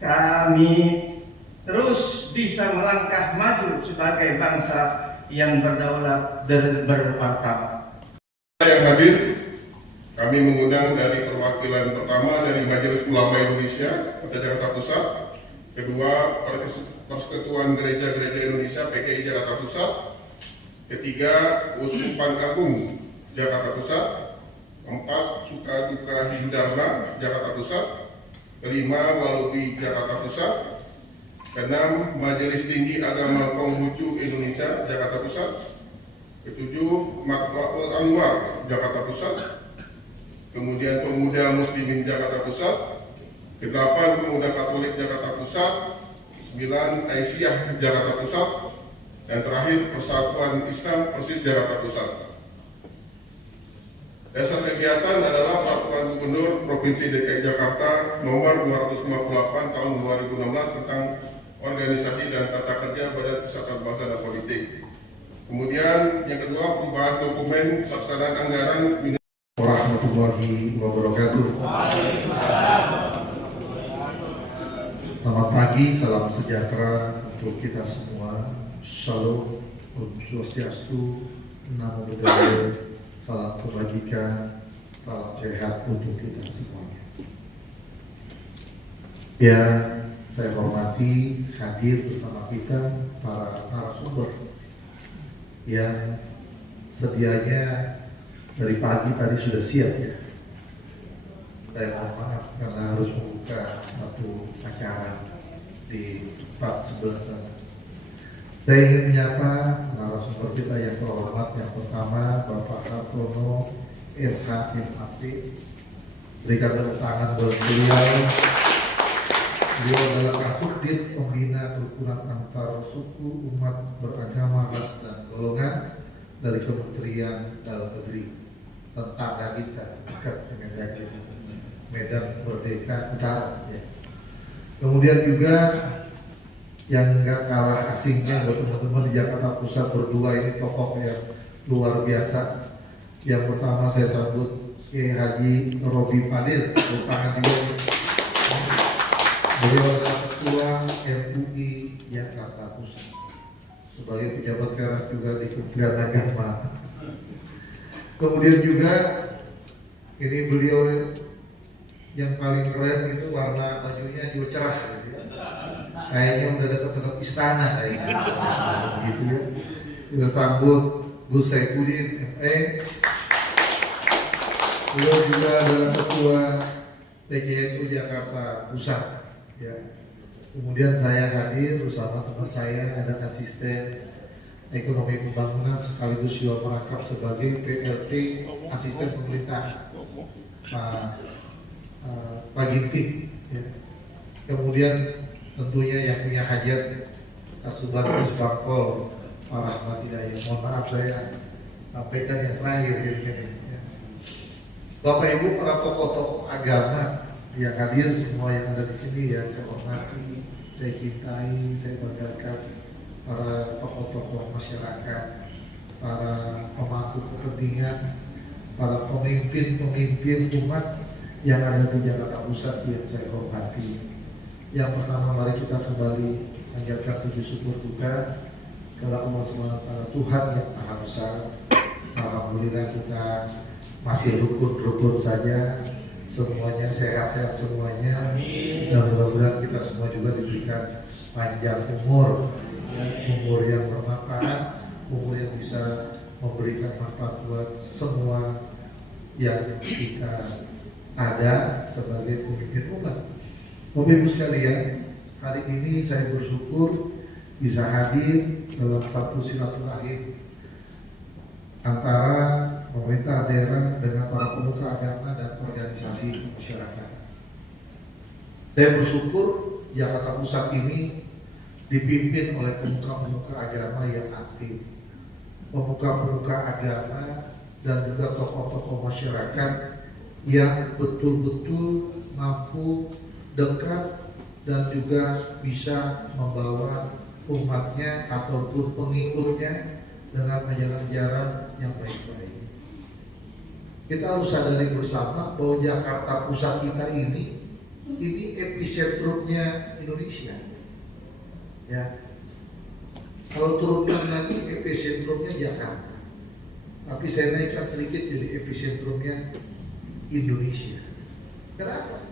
kami terus bisa melangkah maju sebagai bangsa yang berdaulat dan bermartabat. Yang hadir, kami mengundang dari perwakilan pertama dari Majelis Ulama Indonesia Kota Jakarta Pusat, kedua Persekutuan Gereja-Gereja Indonesia PGI Jakarta Pusat, ketiga Uskupan Agung Jakarta Pusat, keempat Sukaduka Hindarma Jakarta Pusat, kelima Walubi Jakarta Pusat, keenam Majelis Tinggi Agama Konghucu Indonesia Jakarta Pusat, ketujuh Makmaul Anwar Jakarta Pusat, kemudian Pemuda Muslimin Jakarta Pusat, kedelapan Pemuda Katolik Jakarta Pusat, 9 Aisyah Jakarta Pusat, dan terakhir Persatuan Islam Persis Jakarta Pusat. Dasar kegiatan adalah Peraturan Gubernur Provinsi DKI Jakarta Nomor 258 Tahun 2016 tentang Organisasi dan Tata Kerja Badan Kesatuan Bangsa dan Politik. Kemudian yang kedua, perubahan dokumen pelaksanaan anggaran warahmatullahi wabarakatuh. Selamat pagi, salam sejahtera untuk kita semua. Shalom, Om Swastiastu, Namo Buddhaya, salam kebajikan, salam sehat untuk kita semuanya. Ya, saya hormati hadir bersama kita para narasumber yang sedianya dari pagi tadi sudah siap ya. Saya mohon maaf karena harus membuka satu acara di tempat sebelah sana. Saya ingin menyapa narasumber kita yang terhormat. Yang pertama Bapak Hartono SH MAP. Berikan tepuk tangan buat beliau. Beliau adalah Kasubdit Pembina Kerukunan Antar Suku, Umat Beragama, Ras dan Golongan dari Kementerian Dalam Negeri. Tetangga kita dekat dengan Medan Merdeka Utara ya. Kemudian juga yang nggak kalah asingnya buat teman-teman di Jakarta Pusat berdua ini tokoh yang luar biasa. Yang pertama saya sambut Haji Robi Fadil, tangan juga. Beliau adalah Ketua MUI Jakarta Pusat, sebagai pejabat keras juga di Kementerian Agama. Kemudian juga ini beliau yang paling keren itu warna bajunya juga cerah gitu ya. Kayaknya udah dekat-dekat istana kayaknya gitu ya. Kita sambut Gus Saifuddin ME. Beliau juga adalah Ketua PGNU Jakarta Pusat ya. Kemudian saya hadir bersama teman saya, ada asisten ekonomi pembangunan sekaligus juga merangkap sebagai PLT asisten pemerintah Pak Ginting ya. Kemudian tentunya yang punya hajat Kasubatis Bangkol Pak Rahmat Hidayat. Mohon maaf saya sampaikan yang terakhir ya. Bapak Ibu para tokoh-tokoh agama yang hadir semua yang ada di sini yang saya hormati, saya cintai, saya banggakan, para tokoh-tokoh masyarakat, para pemangku kepentingan, para pemimpin-pemimpin umat yang ada di Jakarta Pusat yang saya hormati. Yang pertama, mari kita kembali menjaga puji syukur kita kepada Allah SWT, Tuhan yang Maha Besar. Alhamdulillah kita masih rukun-rukun saja, semuanya sehat-sehat semuanya, dan mudah-mudahan kita semua juga diberikan panjang umur yang bermanfaat, umur yang bisa memberikan manfaat buat semua yang kita ada sebagai pemimpin umat. Bapak Ibu sekalian, hari ini saya bersyukur bisa hadir dalam satu silaturahim antara pemerintah daerah dengan para pemuka agama dan organisasi kemasyarakatan. Saya bersyukur Jakarta Pusat ini dipimpin oleh pemuka-pemuka agama yang aktif, pemuka-pemuka agama dan juga tokoh-tokoh masyarakat yang betul-betul mampu dekat dan juga bisa membawa umatnya ataupun pengikutnya dengan ajaran-ajaran yang baik-baik. Kita harus sadari bersama bahwa Jakarta Pusat kita ini ini epicentrumnya Indonesia. Ya, kalau turunkan lagi epicentrumnya Jakarta, tapi saya naikkan sedikit jadi epicentrumnya Indonesia. Kenapa?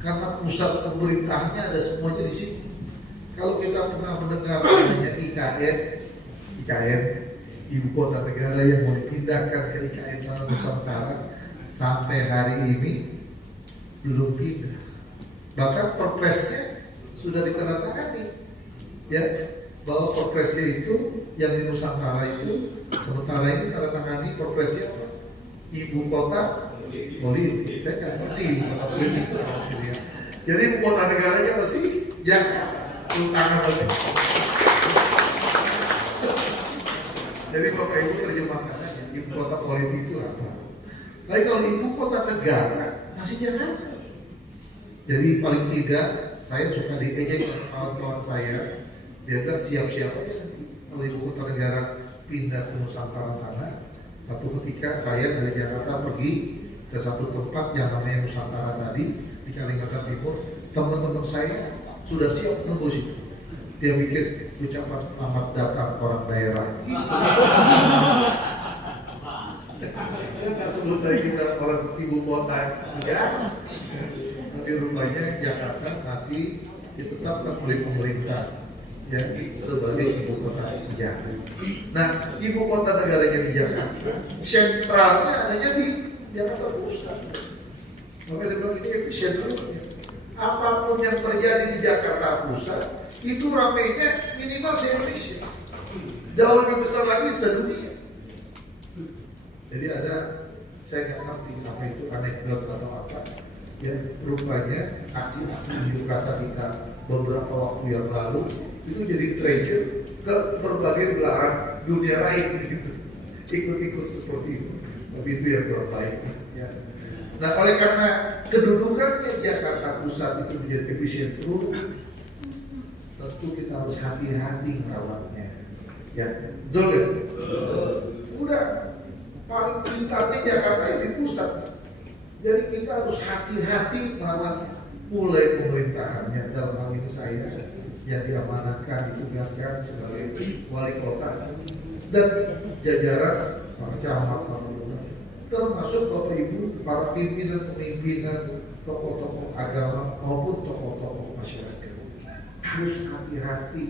Karena pusat pemerintahnya ada semuanya di sini. Kalau kita pernah mendengar namanya IKN, ibu kota negara yang mau dipindahkan ke IKN sana Nusantara, sampai hari ini belum pindah. Bahkan perpresnya sudah ditandatangani, ya, bahwa perpresnya itu yang di Nusantara itu, sementara ini tandatangani perpresnya apa? Ibu kota politik. Saya nggak ngerti ibu kota politik itu apa gitu ya. Jadi ibu kota negaranya pasti Jakarta. Tangan lagi. Jadi Bapak Ibu terjemahkan aja, ibu kota politik itu apa? Tapi kalau ibu kota negara masih Jakarta. Jadi paling tidak saya suka diejek kawan-kawan saya, dia bilang siap-siap aja nanti kalau ibu kota negara pindah ke Nusantara sana. Satu ketika saya dari Jakarta pergi ke satu tempat yang namanya Nusantara tadi di Kalimantan Timur, teman-teman saya sudah siap menunggu situ. Dia bikin ucapan selamat datang orang daerah. Kita sebut dari kita orang ibu kota negara, tapi rupanya Jakarta masih ditetapkan oleh pemerintah ya sebagai ibu kota negara. Nah, ibu kota negaranya di Jakarta, sentralnya adanya di Jakarta Pusat. Maka saya bilang ini epicentrumnya. Apapun yang terjadi di Jakarta Pusat itu ramainya minimal se-Indonesia, jauh lebih besar lagi sedunia. Jadi ada, saya nggak ngerti apa itu anekdot atau apa, ya rupanya aksi-aksi unjuk rasa kita beberapa waktu yang lalu itu jadi trigger ke berbagai belahan dunia lain gitu, ikut-ikut seperti itu. Tapi itu yang kurang baik ya. Nah, oleh karena kedudukannya Jakarta Pusat itu menjadi epicentrum, tentu kita harus hati-hati merawatnya. Ya, betul kan? Udah paling pintarnya Jakarta itu pusat. Jadi kita harus hati-hati merawatnya. Mulai pemerintahannya, dalam hal ini saya yang diamanahkan, ditugaskan sebagai wali kota dan jajaran para camat, para lurah, termasuk Bapak Ibu, para pimpinan-pemimpinan, tokoh-tokoh agama maupun tokoh-tokoh masyarakat. Harus hati-hati,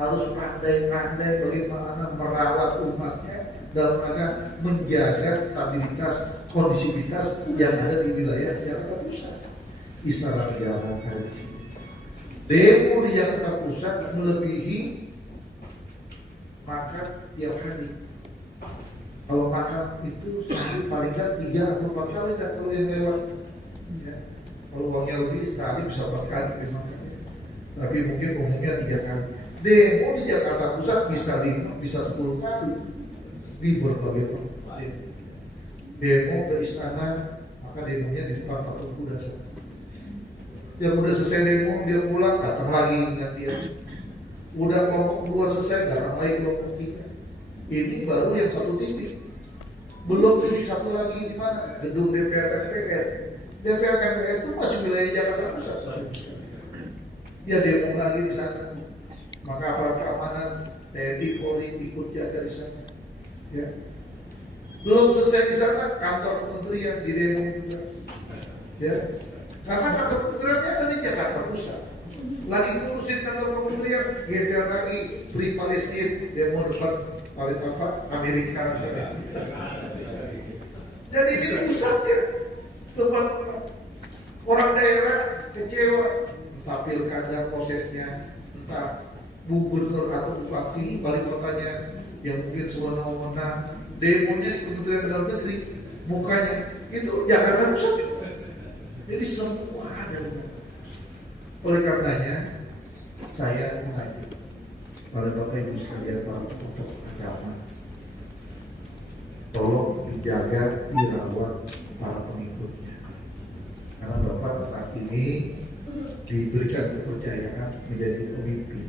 harus pandai-pandai bagaimana merawat umatnya dalam rangka menjaga stabilitas, kondisivitas yang ada di wilayah Jakarta Pusat. Istana Negara hari ini. Demo di Jakarta Pusat melebihi makan tiap hari. Kalau makan itu sehari paling kan 3 atau 4 kali tak perlu yang lewat. Ya. Kalau uangnya lebih sehari bisa 4 kali makannya. Tapi mungkin umumnya 3 kali. Demo di Jakarta Pusat bisa 5, bisa 10 kali di berbagai tempat. Demo ke istana, maka demonya di depan patung kuda. Yang udah selesai demo dia pulang, datang lagi gantian. Udah kelompok 2 selesai, datang lagi kelompok 3. Ini baru yang satu titik. Belum titik satu lagi di mana? Gedung DPR MPR. DPR MPR itu masih wilayah Jakarta Pusat. Dia demo lagi di sana. Maka aparat keamanan TNI Polri ikut jaga di sana. Ya. Belum selesai di sana, kantor kementerian di demo juga. Ya. Karena kantor kementeriannya ada di Jakarta Pusat. Lagi ngurusin kantor kementerian, geser lagi Free Palestine, demo depan paling apa? Amerika. Jadi ini pusatnya, tempat orang daerah kecewa, entah pilkada prosesnya, entah gubernur atau bupati, wali kotanya yang mungkin sewenang-wenang, demonya di Kementerian Dalam Negeri, mukanya itu Jakarta Pusat. Jadi semua ada. Oleh karenanya saya mengajak pada Bapak Ibu sekalian, para tokoh agama, tolong dijaga, dirawat para pengikutnya. Karena Bapak saat ini diberikan kepercayaan menjadi pemimpin.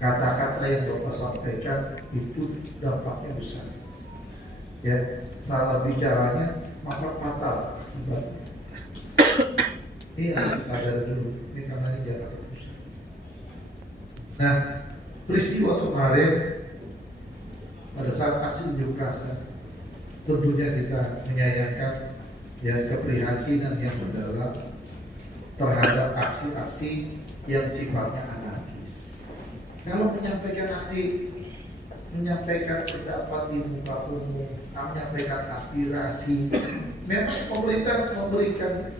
Kata-kata yang Bapak sampaikan itu dampaknya besar. Ya, salah bicaranya maka fatal. Ini harus sadar dulu, ini karena ini Jakarta Pusat. Nah, peristiwa kemarin pada saat aksi unjuk rasa, tentunya kita menyayangkan yang keprihatinan yang mendalam terhadap aksi-aksi yang sifatnya anarkis. Kalau menyampaikan pendapat di muka umum, menyampaikan aspirasi, memang pemerintah memberikan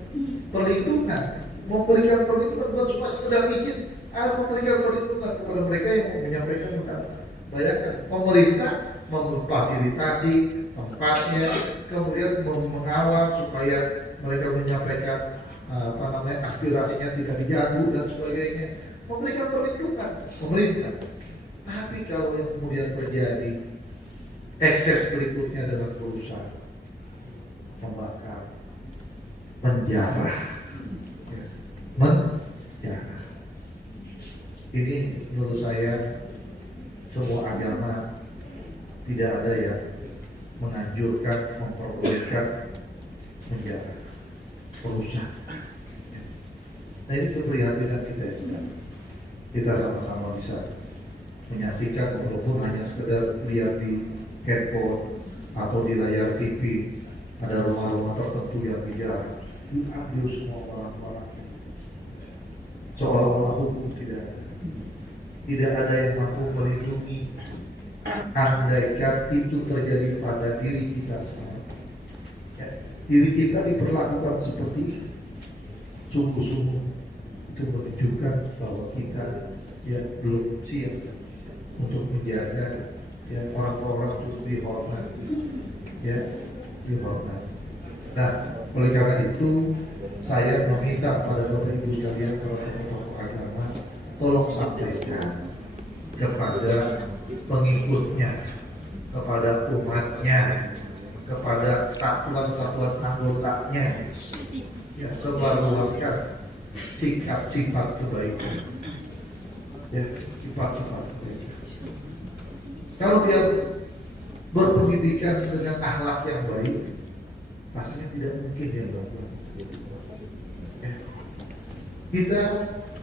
perlindungan bukan cuma sekedar izin, memberikan perlindungan kepada mereka yang mau menyampaikan pendapat. Bayangkan, pemerintah memfasilitasi tempatnya, kemudian mengawal supaya mereka menyampaikan aspirasinya tidak diganggu dan sebagainya, memberikan perlindungan pemerintah. Tapi kalau yang kemudian terjadi ekses berikutnya dengan berusaha membakar, menjarah, ini menurut saya semua agama tidak ada yang menganjurkan, memperbolehkan menjarah, merusak. Nah ini keprihatinan kita sama-sama bisa menyaksikan, walaupun hanya sekedar lihat di handphone atau di layar TV ada rumah-rumah tertentu yang dijarah, diambil semua orang-orang, seolah-olah hukum tidak ada yang mampu melindungi. Andaikan itu terjadi pada diri kita sekarang, diri kita diperlakukan seperti itu, sungguh-sungguh itu menunjukkan bahwa kita belum siap untuk menjaga orang-orang untuk dihormati, dihormati. Nah, oleh karena itu saya meminta kepada Bapak Ibu sekalian, para tokoh agama, tolong sampaikan kepada pengikutnya, kepada umatnya, kepada satuan-satuan anggotanya, sebarluaskan sifat-sifat kebaikan, sifat-sifat kebaikan. Kalau dia berpendidikan dengan akhlak yang baik, rasanya tidak mungkin dia melakukan. Kita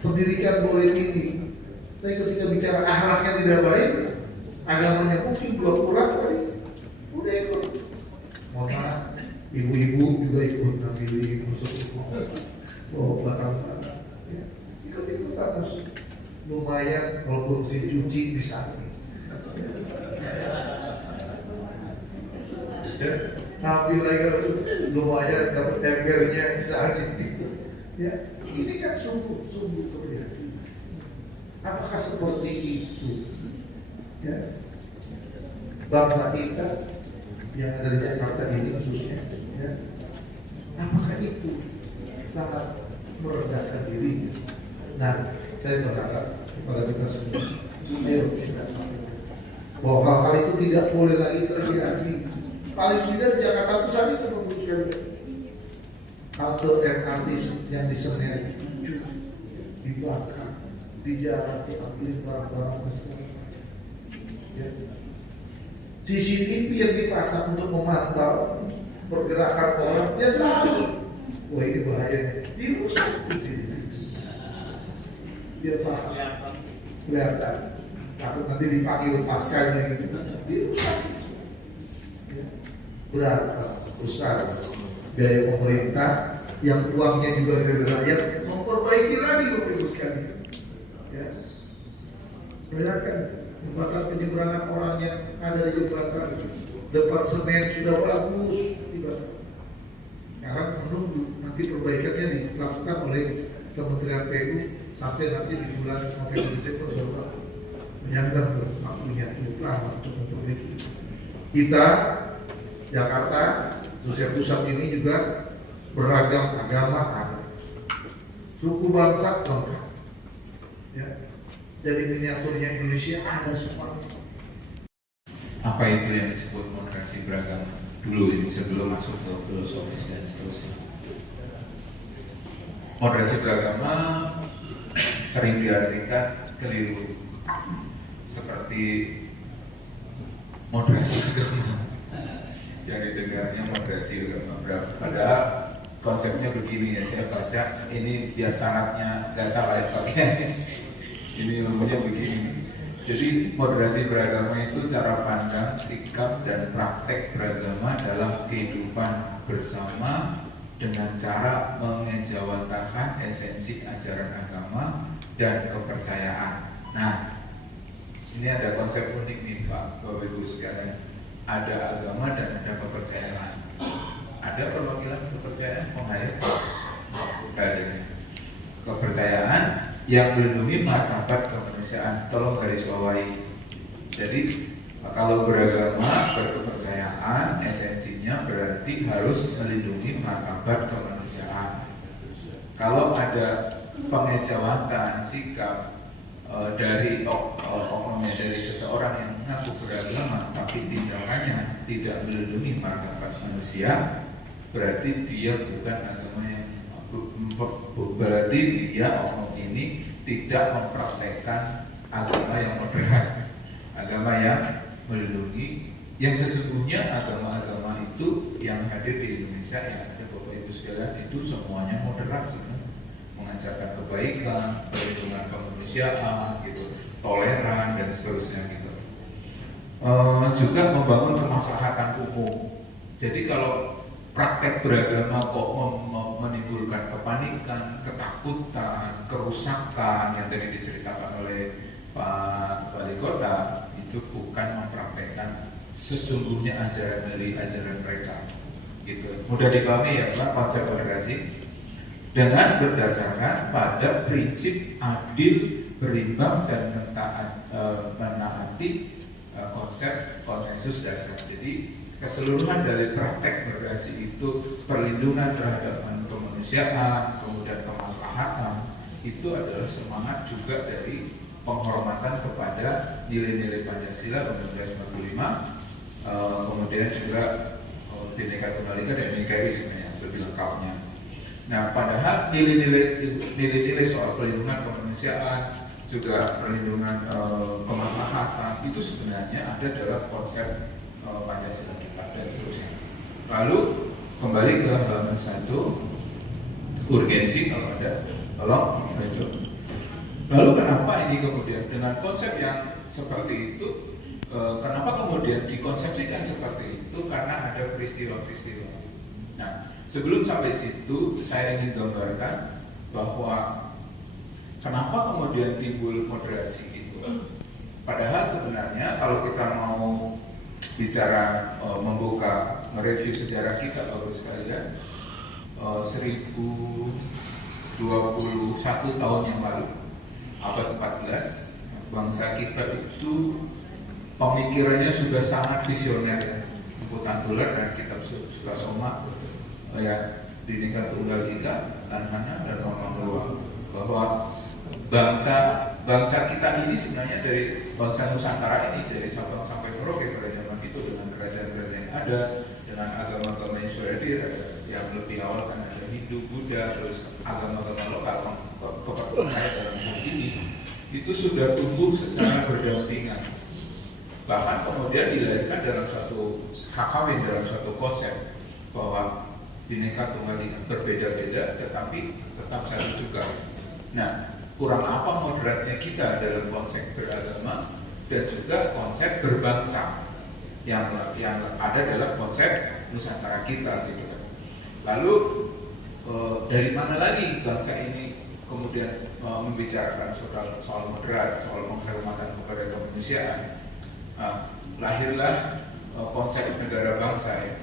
pendidikan boleh tinggi, tapi ketika bicara akhlaknya tidak baik, agamanya mungkin kurang kali, udah ikut. Mohon maaf, ibu-ibu juga ikut ngambil di musuh bakal-bakal, ikut-ikutan musuh. Lumayan, walaupun mesin cuci bisa. Ambil lagi lumayan dapat embernya bisa gitu. Ini kan sungguh keprihatinan. Apakah seperti itu? Bangsa kita yang ada di Jakarta ini khususnya, apakah itu sangat merendahkan dirinya? Nah, saya berharap kepada kita semua, ayo kita bahwa hal-hal itu tidak boleh lagi terjadi. Paling tidak di Jakarta Pusat itu menunjukkan halte MRT yang di Senen dibakar, dijarah, diambil barang-barang tersebut. CCTV yang dipasang untuk memantau pergerakan orang, dia tahu, wah ini bahayanya, dirusak CCTV. Dia paham, kelihatan, takut nanti dipanggil paskanya gitu, dirusak. Berapa besar biaya pemerintah yang uangnya juga dari rakyat, memperbaiki lagi Bapak Ibu sekalian. Bayangkan jembatan penyeberangan orang yang ada di jembatan depan Senen sudah bagus, sekarang menunggu nanti perbaikannya dilakukan oleh Kementerian PU sampai nanti di bulan November Desember baru menyangkut waktunya cukup lama untuk memperbaiki. Kita Jakarta, khususnya pusat ini juga beragam agama ada, suku bangsa lengkap. Jadi miniaturnya Indonesia ada semua. Apa itu yang disebut moderasi beragama dulu ini sebelum masuk ke filosofis dan seterusnya? Moderasi beragama sering diartikan keliru seperti moderasi agama yang didengarnya moderasi agama, padahal konsepnya begini ya, saya baca ini biar syaratnya nggak salah ya Pak. Ini ilmunya begini. Jadi moderasi beragama itu cara pandang, sikap, dan praktek beragama dalam kehidupan bersama dengan cara mengejawantahkan esensi ajaran agama dan kepercayaan. Nah, ini ada konsep unik nih Pak, Bapak Ibu sekalian. Ada agama dan ada kepercayaan. Ada perwakilan kepercayaan penghayat kepercayaan yang melindungi martabat kemanusiaan. Tolong garis bawahi. Jadi kalau beragama, berkepercayaan, esensinya berarti harus melindungi martabat kemanusiaan. Kalau ada pengejawantahan sikap dari oknumnya, dari seseorang yang mengaku beragama tapi tindakannya tidak melindungi martabat manusia, berarti dia bukan agama yang berarti dia oknum ini tidak mempraktekkan agama yang moderat, agama yang melindungi. Yang sesungguhnya agama-agama itu yang hadir di Indonesia yang ada Bapak Ibu sekalian itu semuanya moderat sebenarnya, mengajarkan kebaikan, perlindungan kemanusiaan, gitu, toleran dan seterusnya gitu. Juga membangun kemaslahatan umum. Jadi kalau praktek beragama kok menimbulkan kepanikan, ketakutan, kerusakan yang tadi diceritakan oleh Pak Wali Kota, itu bukan mempraktekkan sesungguhnya ajaran dari ajaran mereka. Gitu. Mudah dipahami ya Pak konsep moderasi? Dengan berdasarkan pada prinsip adil, berimbang, dan menaati konsep konsensus dasar. Jadi keseluruhan dari praktek moderasi itu perlindungan terhadap kemanusiaan, kemudian kemaslahatan, itu adalah semangat juga dari penghormatan kepada nilai-nilai Pancasila Undang-Undang 45, kemudian juga Bhinneka Tunggal Ika dan NKRI sebenarnya lebih lengkapnya. Nah, padahal nilai-nilai soal perlindungan kemanusiaan, juga perlindungan kemaslahatan itu sebenarnya ada dalam konsep Pancasila kita dan seterusnya. Lalu kembali ke halaman 1, urgensi kalau ada, tolong itu. Lalu kenapa ini kemudian dengan konsep yang seperti itu, kenapa kemudian dikonsepsikan seperti itu? Karena ada peristiwa-peristiwa. Nah, sebelum sampai situ saya ingin gambarkan bahwa kenapa kemudian timbul moderasi itu. Padahal sebenarnya kalau kita mau bicara membuka mereview sejarah kita Bapak sekalian, 1021 tahun yang lalu, abad 14, bangsa kita itu pemikirannya sudah sangat visioner ya. Putan Tular dan kitab Sukasoma ya, Bhinneka Tunggal Ika, Tanhana dan Romo Loa, bahwa bangsa kita ini sebenarnya dari bangsa Nusantara ini dari Sabang sampai Merauke pada zaman itu dengan kerajaan-kerajaan yang ada, dengan agama-agama yang sudah hadir, yang lebih awal kan ada Hindu, Buddha, terus agama-agama lokal kepercayaan dalam hidup ini itu sudah tumbuh secara berdampingan. Bahkan kemudian dilahirkan dalam suatu hak kawin, dalam suatu konsep bahwa Bhinneka Tunggal Ika berbeda-beda tetapi tetap satu juga. Nah, kurang apa moderatnya kita dalam konsep beragama dan juga konsep berbangsa yang ada dalam konsep Nusantara kita gitu kan. Lalu dari mana lagi bangsa ini kemudian membicarakan soal moderat, soal penghormatan kepada kemanusiaan? Lahirlah konsep negara bangsa ya,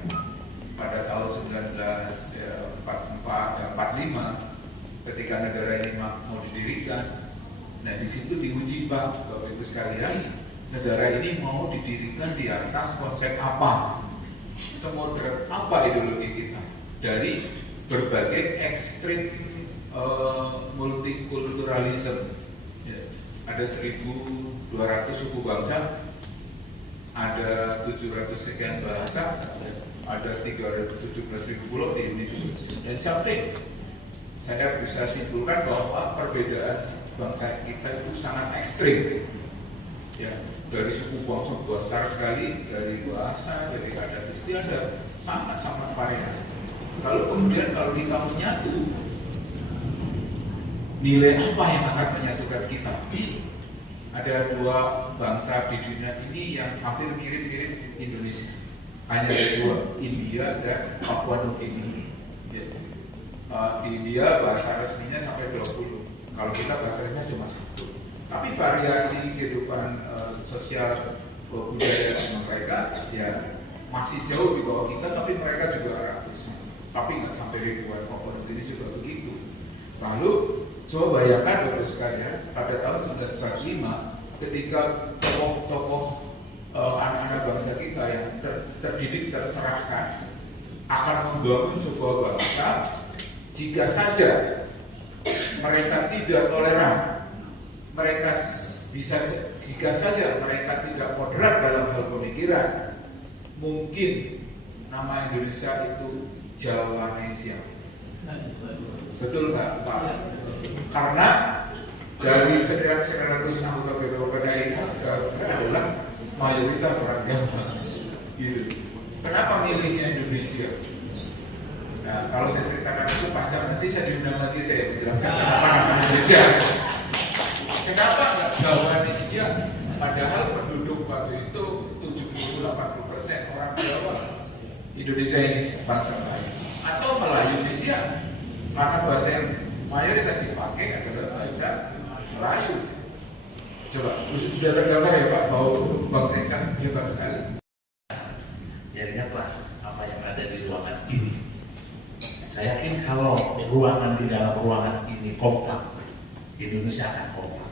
pada tahun 1945 ketika negara ini mau didirikan. Nah, di situ diuji Pak, Bapak Ibu sekalian, negara ini mau didirikan di atas konsep apa? Semoderate apa ideologi kita? Dari berbagai ekstrim multikulturalisme. Ya, ada 1.200 suku bangsa, ada 700 sekian bahasa, ada 317.000 pulau di Indonesia. Dan sampai saya bisa simpulkan bahwa perbedaan bangsa kita itu sangat ekstrim. Ya, dari suku bangsa besar sekali, dari bahasa, dari adat istiadat, sangat-sangat variasi. Kalau kemudian kalau kita menyatu, nilai apa yang akan menyatukan kita? Ada dua bangsa di dunia ini yang hampir mirip-mirip Indonesia. Hanya ada dua, India dan Papua Nugini. Ya. Di India bahasa resminya sampai 20. Kalau kita bahasa resminya cuma 1. Tapi variasi kehidupan sosial budaya mereka ya masih jauh di bawah kita, tapi mereka juga ratus. Tapi nggak sampai ribuan. Papua Nugini juga begitu. Lalu coba bayangkan Bapak sekalian, pada tahun 1945 ketika tokoh-tokoh anak-anak bangsa kita yang terdidik, tercerahkan akan membangun sebuah bangsa, jika saja mereka tidak toleran, mereka bisa jika saja mereka tidak moderat dalam hal pemikiran, mungkin nama Indonesia itu Jawanesia. Betul nggak Pak? Karena dari 900 anggota PKI adalah mayoritas orang Jawa. Gitu. Kenapa milihnya Indonesia? Nah, kalau saya ceritakan itu panjang, nanti saya diundang lagi deh menjelaskan kenapa nama Indonesia. Kenapa nggak Jawanesia? Padahal penduduk waktu itu 70-80% orang Jawa. Indonesia ini bangsa Melayu atau Melayunesia, karena bahasa yang mayoritas dipakai adalah bahasa Melayu. Coba, sudah tergambar ya Pak, bahwa bangsa ini kan hebat sekali. Ya lihatlah apa yang ada di ruangan ini. Saya yakin kalau ruangan di dalam ruangan ini kompak, Indonesia akan kompak.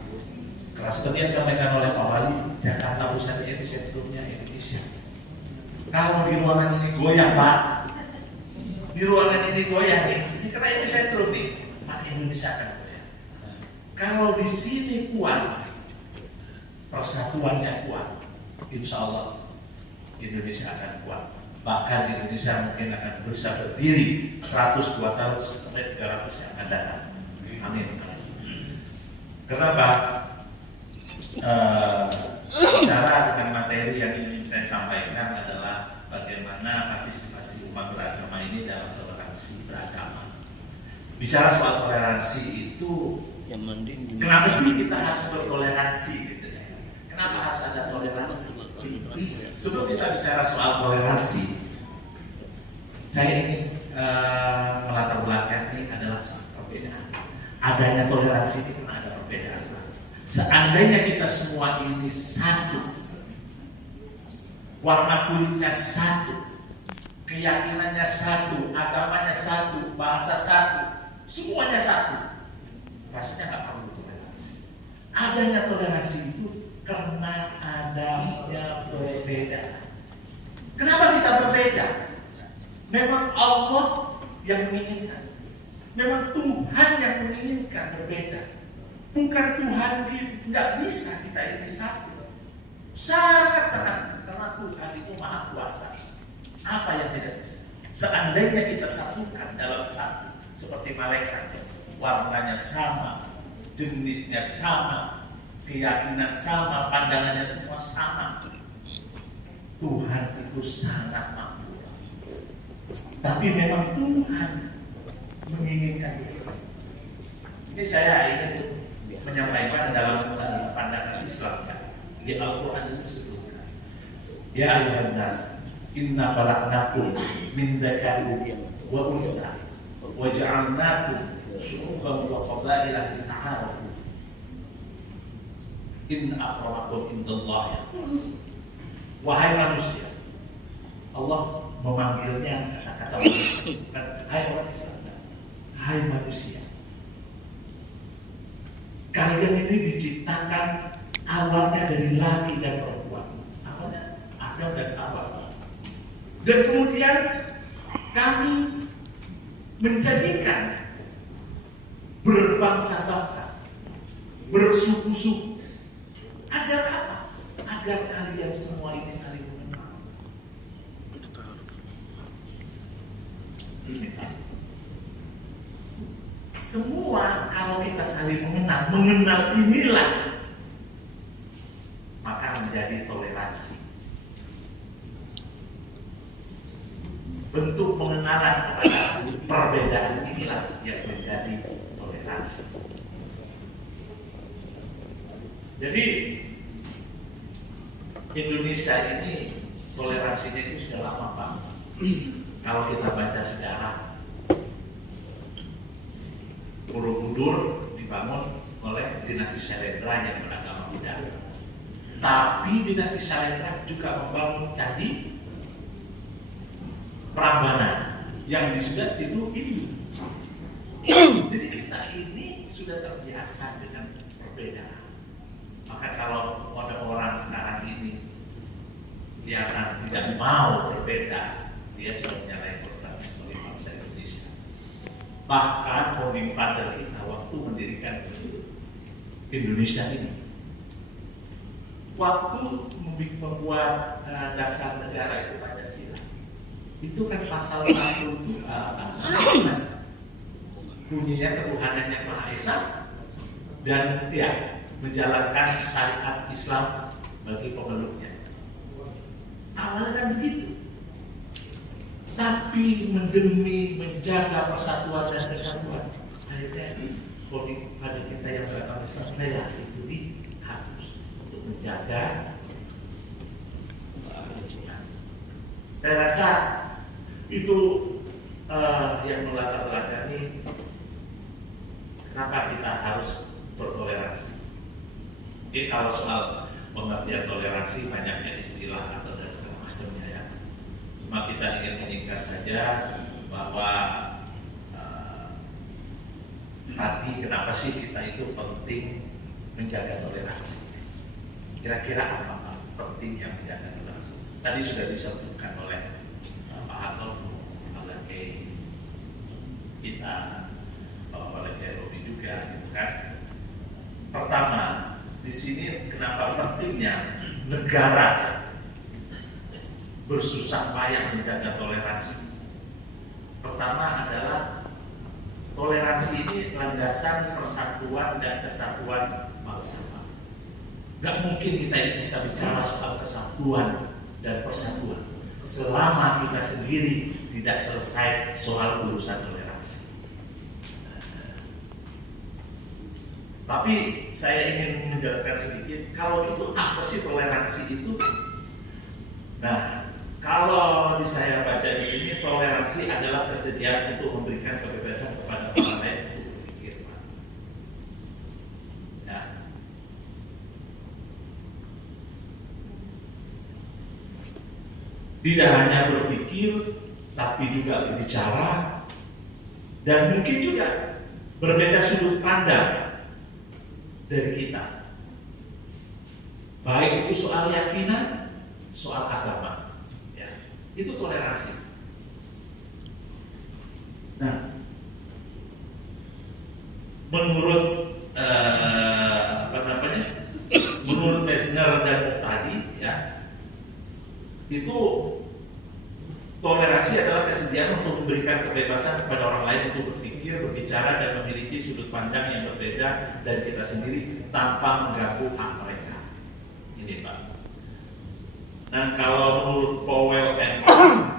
Karena seperti yang disampaikan oleh Pak Wali, Jakarta Pusat ini sentrumnya Indonesia. Kalau di ruangan ini goyang Pak, di ruangan ini goyang nih, ini karena ini sentrum nih, maka Indonesia akan goyang. Kalau di sini kuat, persatuannya kuat, insya Allah Indonesia akan kuat. Bahkan Indonesia mungkin akan berusaha berdiri 102 tahun sampai 300 yang akan datang. Amin. Kenapa? Bicara dengan materi yang ingin saya sampaikan adalah bagaimana partisipasi umat beragama ini dalam toleransi beragama. Bicara soal toleransi itu, kenapa sih kita harus bertoleransi gitu ya? Kenapa harus ada toleransi? Sebelum kita bicara soal toleransi, saya ingin melatar belakangi adalah perbedaan. Adanya toleransi itu karena ada perbedaan. Seandainya kita semua ini satu, warna kulitnya satu, keyakinannya satu, agamanya satu, bahasa satu, semuanya satu, rasanya nggak perlu toleransi. Adanya toleransi itu karena adanya perbedaan. Kenapa kita berbeda? Memang Allah yang menginginkan, memang Tuhan yang menginginkan berbeda. Bukan Tuhan nggak bisa kita ini satu. Sangat-sangat, karena Tuhan itu maha kuasa. Apa yang tidak bisa? Seandainya kita satukan dalam satu, seperti malaikat, warnanya sama, jenisnya sama, keyakinan sama, pandangannya semua sama. Tuhan itu sangat mampu. Tapi memang Tuhan menginginkan itu. Ini saya ingin menyampaikan dalam pandangan Islam kan. Di Al-Quran itu disebutkan, ya ayuhan nas, inna khalaqnakum min dzakarin wa unsa wa ja'alnakum syu'uban wa qabaila lita'arafu. Inna akramakum indallahi. Wahai manusia, Allah memanggilnya kata-kata manusia. Hai orang Islam, hai manusia, kalian ini diciptakan awalnya dari laki dan perempuan. Awalnya Adam dan Hawa. Dan kemudian kami menjadikan berbangsa-bangsa, bersuku-suku. Agar apa? Agar kalian semua ini saling mengenal. Semua kalau kita saling mengenal inilah, maka menjadi toleransi. Bentuk pengenalan kepada menjadi toleransi. Jadi Indonesia ini toleransinya itu sudah lama Pak. Kalau kita baca sejarah, Borobudur dibangun oleh dinasti Syailendra yang beragama Buddha. Tapi dinasti Syailendra juga membangun candi Prambanan yang di sebelah situ Hindu. Jadi kita ini sudah terbiasa dengan perbedaan. Maka kalau ada orang sekarang ini yang tidak mau berbeda, dia sudah menyalahi program sebagai bangsa Indonesia. Bahkan founding father kita waktu mendirikan Indonesia ini, waktu membuat dasar negara itu Pancasila, itu kan pasal 1 itu bunyinya ketuhanan yang Maha Esa dan ya menjalankan syariat Islam bagi pemeluknya. Awalnya kan begitu. Tapi demi menjaga persatuan dan kesatuan, akhirnya founding father kita yang beragama Islam rela itu dihapus untuk menjaga. Saya rasa itu yang melatar belakangi kenapa kita harus bertoleransi. Jadi kalau soal pengertian toleransi banyaknya istilah atau dan segala macamnya ya. Cuma kita ingin meningkat saja bahwa tadi kenapa sih kita itu penting menjaga toleransi. Kira-kira apa pentingnya menjaga toleransi? Tadi sudah disebutkan oleh Pak Harto sebagai kita oleh Robi juga, gitu kan. Pertama, di sini kenapa pentingnya negara bersusah payah menjaga toleransi. Pertama adalah toleransi ini landasan persatuan dan kesatuan bangsa. Gak mungkin kita ini bisa bicara soal kesatuan dan persatuan selama kita sendiri tidak selesai soal urusan toleransi. Tapi saya ingin menjelaskan sedikit, kalau itu apa sih toleransi itu? Nah, kalau saya baca di sini, toleransi adalah kesediaan untuk memberikan kebebasan kepada orang lain untuk berpikir. Ya. Tidak hanya berpikir, tapi juga berbicara, dan mungkin juga berbeda sudut pandang dari kita. Baik itu soal keyakinan, soal agama. Itu toleransi. Nah, menurut menurut Messner dan Muhtadi, ya, itu toleransi adalah kesediaan untuk memberikan kebebasan kepada orang lain untuk berpikir, berbicara, dan memiliki sudut pandang yang berbeda dari kita sendiri tanpa mengganggu hak mereka. Ini Pak. Dan kalau menurut Powell and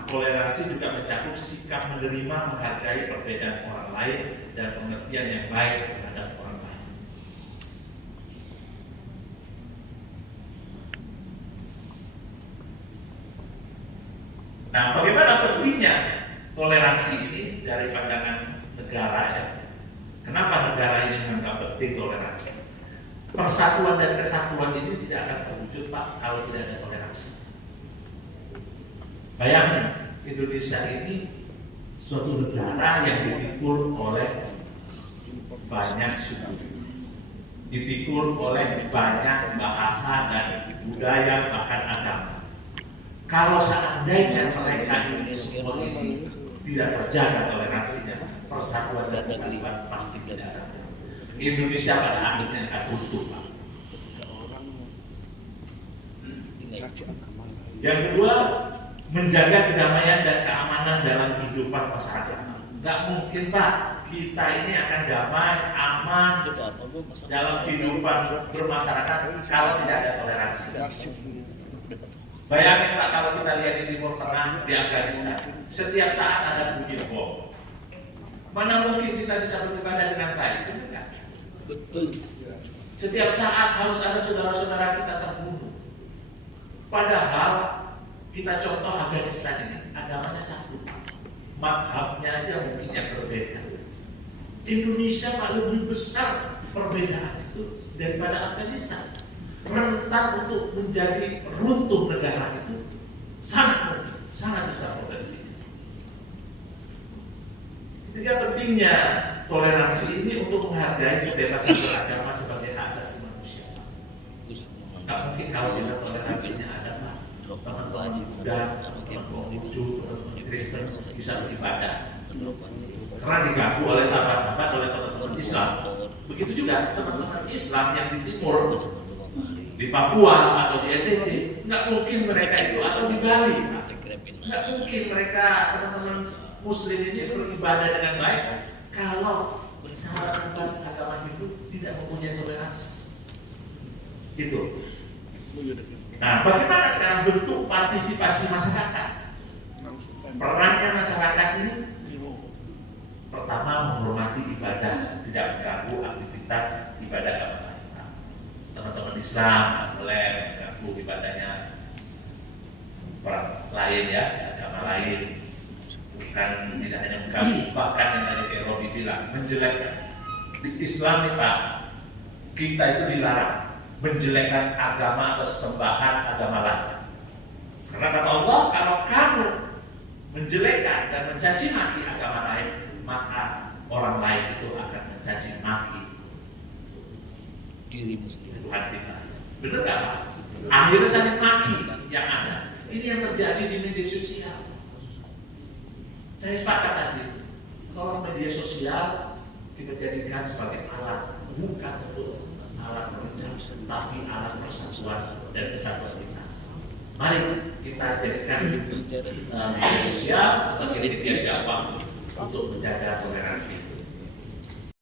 toleransi juga mencakup sikap menerima, menghargai perbedaan orang lain dan pengertian yang baik terhadap orang lain. Nah, bagaimana pentingnya toleransi ini dari pandangan negara ya? Kenapa negara ini menganggap penting toleransi? Persatuan dan kesatuan ini tidak akan terwujud Pak kalau tidak ada toleransi. Bayangin, Indonesia ini suatu negara yang dipikul oleh banyak suku, dipikul oleh banyak bahasa dan budaya bahkan agama. Kalau seandainya mereka ini semua ini tidak terjaga toleransinya, persatuan dan kesatuan pasti tidak ada. Indonesia pada akhirnya akan runtuh Pak. Yang kedua, menjaga kedamaian dan keamanan dalam kehidupan masyarakat. Gak mungkin Pak, kita ini akan damai, aman dalam kehidupan bermasyarakat kalau tidak ada toleransi. Bayangin Pak, kalau kita lihat di Timur Tengah, di Afghanistan, setiap saat ada bunyi bom. Mana mungkin kita bisa beribadah dengan baik? Benar nggak? Betul. Setiap saat harus ada saudara-saudara kita terbunuh. Padahal kita contoh Afghanistan ini, agamanya satu, madhabnya aja mungkin yang berbeda. Indonesia Pak lebih besar perbedaan itu daripada Afghanistan. Rentan untuk menjadi runtuh negara itu sangat mungkin, sangat besar potensi. Ketiga pentingnya toleransi ini untuk menghargai kebebasan beragama sebagai hak asasi manusia. Nggak mungkin kalau kita toleransinya ada Pak, teman-teman Buddha, teman-teman Konghucu, teman-teman Kristen bisa beribadah. Karena diganggu oleh sahabat-sahabat, oleh teman-teman Islam. Begitu juga teman-teman Islam yang di timur, di Papua atau di NTT, nggak mungkin mereka itu, atau di Bali, nggak mungkin mereka teman-teman Muslim ini beribadah dengan baik kalau sahabat-sahabat agama Hindu tidak mempunyai toleransi. Itu. Nah, bagaimana sekarang bentuk partisipasi masyarakat? Perannya masyarakat ini pertama menghormati ibadah, tidak mengganggu aktivitas ibadah agama lain. Teman-teman Islam boleh mengganggu ibadahnya orang lain ya, agama lain. Bukan tidak hanya mengganggu, bahkan yang tadi Pak Robi bilang menjelekkan. Di Islam nih Pak, kita itu dilarang menjelekkan agama atau sesembahan agama lain. Karena kata Allah, kalau kamu menjelekkan dan mencaci maki agama lain, maka orang lain itu akan mencaci maki Dirimu sendiri. Tuhan kita. Benar nggak Pak? Akhirnya saling maki yang ada. Ini yang terjadi di media sosial. Saya sepakat tadi, kalau media sosial kita jadikan sebagai alat, bukan untuk alat berjam, tapi alat persatuan dan kesatuan kita. Mari kita jadikan media sosial sebagai media dakwah untuk menjaga toleransi.